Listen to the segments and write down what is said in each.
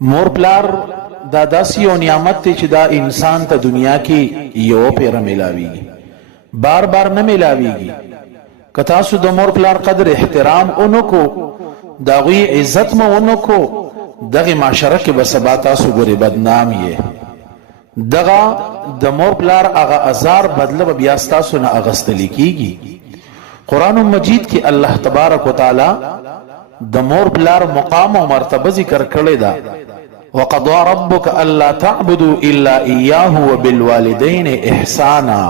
مور پلار دا داسی یو نعمت تی چې دا انسان ته دنیا کې یو پیر ملاویږي، بار بار نه ملاویږي. که تاسو د مور پلار قدر احترام اونکو، داغوی عزت مو اونکو، دغه معاشره کې به سبا تاسو ګورې بدنام یې. دغه د مور پلار هغه ازار بدله به بیا ستاسو نه اغستلی کیږي. قرآن مجید کې الله تبارک وتعالی د مور پلار مقام او مرتبه ذکر کړی دا. وقضى ربك الا تعبدوا الا اياه وبالوالدين احسانا.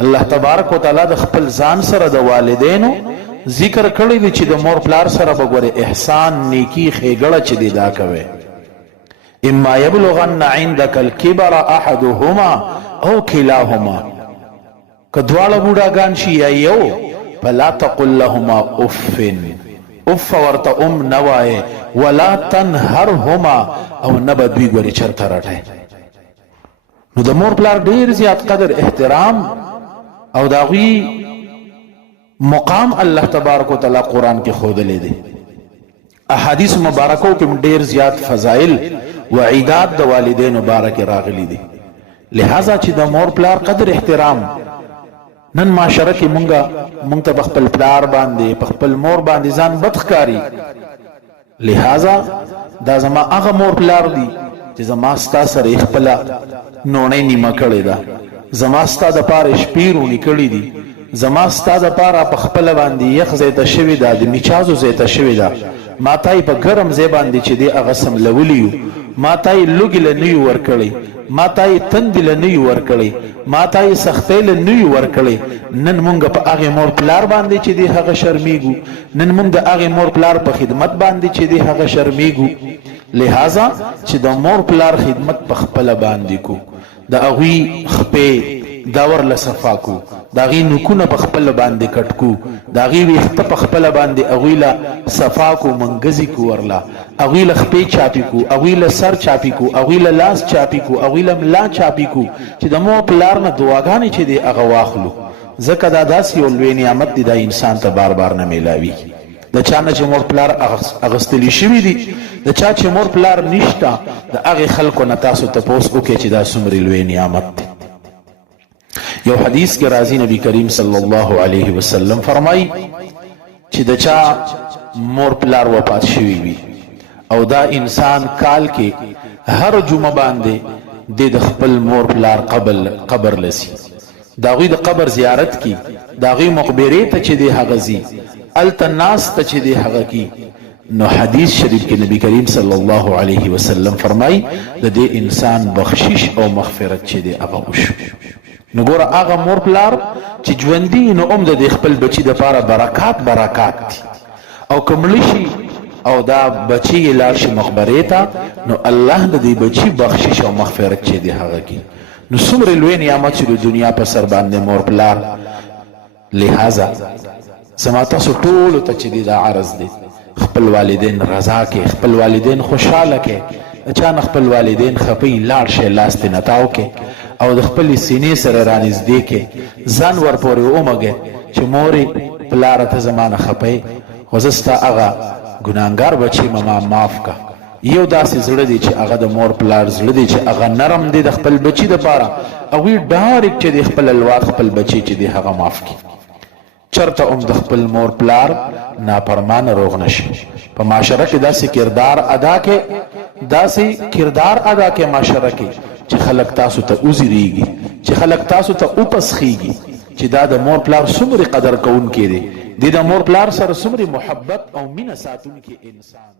الله تبارک وتعالی د خپل ځان سره د والدینو ذکر کړی دی چې د مور پلار سره به ګوره احسان، نیکی، ښېګړه چې دی دا کوي. اما یبلغن عندك الكبر احدهما او كلاهما، که دواړه بوډاګان شي یا یو، فلا تقل لهما اف، اف ورته ام نه وایې، ولا تنهرهما، او نه به دوی ګورې چرته رټی. نو د مور پلار ډېر زیات قدر احترام او د هغوی مقام الله تبارک وتعالی قرآن کې ښودلی دی. احادیث مبارکو کې ډېر زیات فضائل وعیدات د والدینو باره کې راغلي دي. لہذا چې د مور پلار قدر احترام نن معاشره کې مونږ ته په خپل پلار باندې، په خپل مور باندې ځان بد ښکاري. لہذا دا زما هغه مور پلار دی چې زما ستا سره خپله نوڼۍ نیمه کړې ده، زما ستا دپاره شپې رونې کړي دي، زما ستا دپاره په خپله باندې یخ ځای ته شوې ده، د میچازو ځای ته شوې ده. ما ته یې په ګرم ځای باندې چې دی هغه سملولی یو، ما ته یې لوږې له نه یو ورکړی، ما ته یې تندې له نه یو ورکړی، ما ته یې سختۍ له نه یو ورکړی. نن مونږ په هغې مور پلار باندې چې دی هغه شرمیږو، نن مونږ د هغې مور پلار په خدمت باندې چې دی هغه شرمیږو. لہذا چې د مور پلار خدمت په خپله باندې کو، د هغوی خپې دا ورله صفا کو، د هغې نوکونه په خپله باندې کټ کو، د هغې ویښته په خپله باندې هغوی له صفا کو، منګزي کو، ورله هغوی له خپې چاپي کو، هغوی له سر چاپي کو، هغوی له لاس چاپي کو، هغوی له ملا چاپي کو، چې د مور پلار نه دعاګانې چې دی هغه واخلو. ځکه دا داسې یو لوی نعمت دی، دا انسان ته بار بار نه میلاویږي. د چا نه چې مور پلار اغستلی شوي دي، د چا چې مور پلار نشته، د هغې خلکو نه تاسو تپوس وکړئ چې دا څومره لوی نعمت دی. یو حدیث کې راځي نبی کریم صلی الله علیه وسلم فرمایي چې د چا مور پلار وفات شوي وي او دا انسان کال کې هر جمعه باندې د خپل مور پلار قبر لسی، د هغوی د قبر زیارت کی، د هغوی مقبرې ته چې دی هغه ځي، هلته ناست ته چې دی هغه کی. نو حدیث شریف کې نبی کریم صلی الله علیه وسلم فرمایي د دې انسان بخشش او مغفرت چې دی هغه وشو. نو ګوره هغه مور پلار چې ژوندي نو هم د خپل بچي دپاره برکات دي، او که مړه شي او دا بچي یې لاړ شي مقبرې ته، نو الله د دې بچي بخشش او مغفرت چې دی هغه کوي. نو څومره لوی نعمت چې د دنیا په سر باندې مور پلار. لہذا زما تاسو ټولو ته چې دی دا عرض دی، خپل والدین رضا کې، خپل والدین خوشحاله کې. چا نه خپل والدین خپې لاړ شي لاس ترې نتاو کې او د خپلې سینې سره رانږدې کې ځان ورپورې ومږئ چې مورې پلاره ته زما نه خپې، خو زه ستا هغه ګناهګار بچی ما معاف که. یو داسې زړه دی چې هغه د مور پلار زړه دی چې هغه نرم دی د خپل بچي دپاره، هغوی ډایرکټ چې د خپل الواد خپل بچي چې دی هغه معاف کړي. چرته هم د خپل مور پلار نافرمانه روغ نشي. په معاشره کې داسې کردار ادا کې معاشره کې چې خلک تاسو ته وزیریږي، چې خلک تاسو ته وپسخیږي چې دا د مور پلار څومره قدر کوونکی دی، د مور پلار سره څومره محبت او مینه ساتونکی انسان.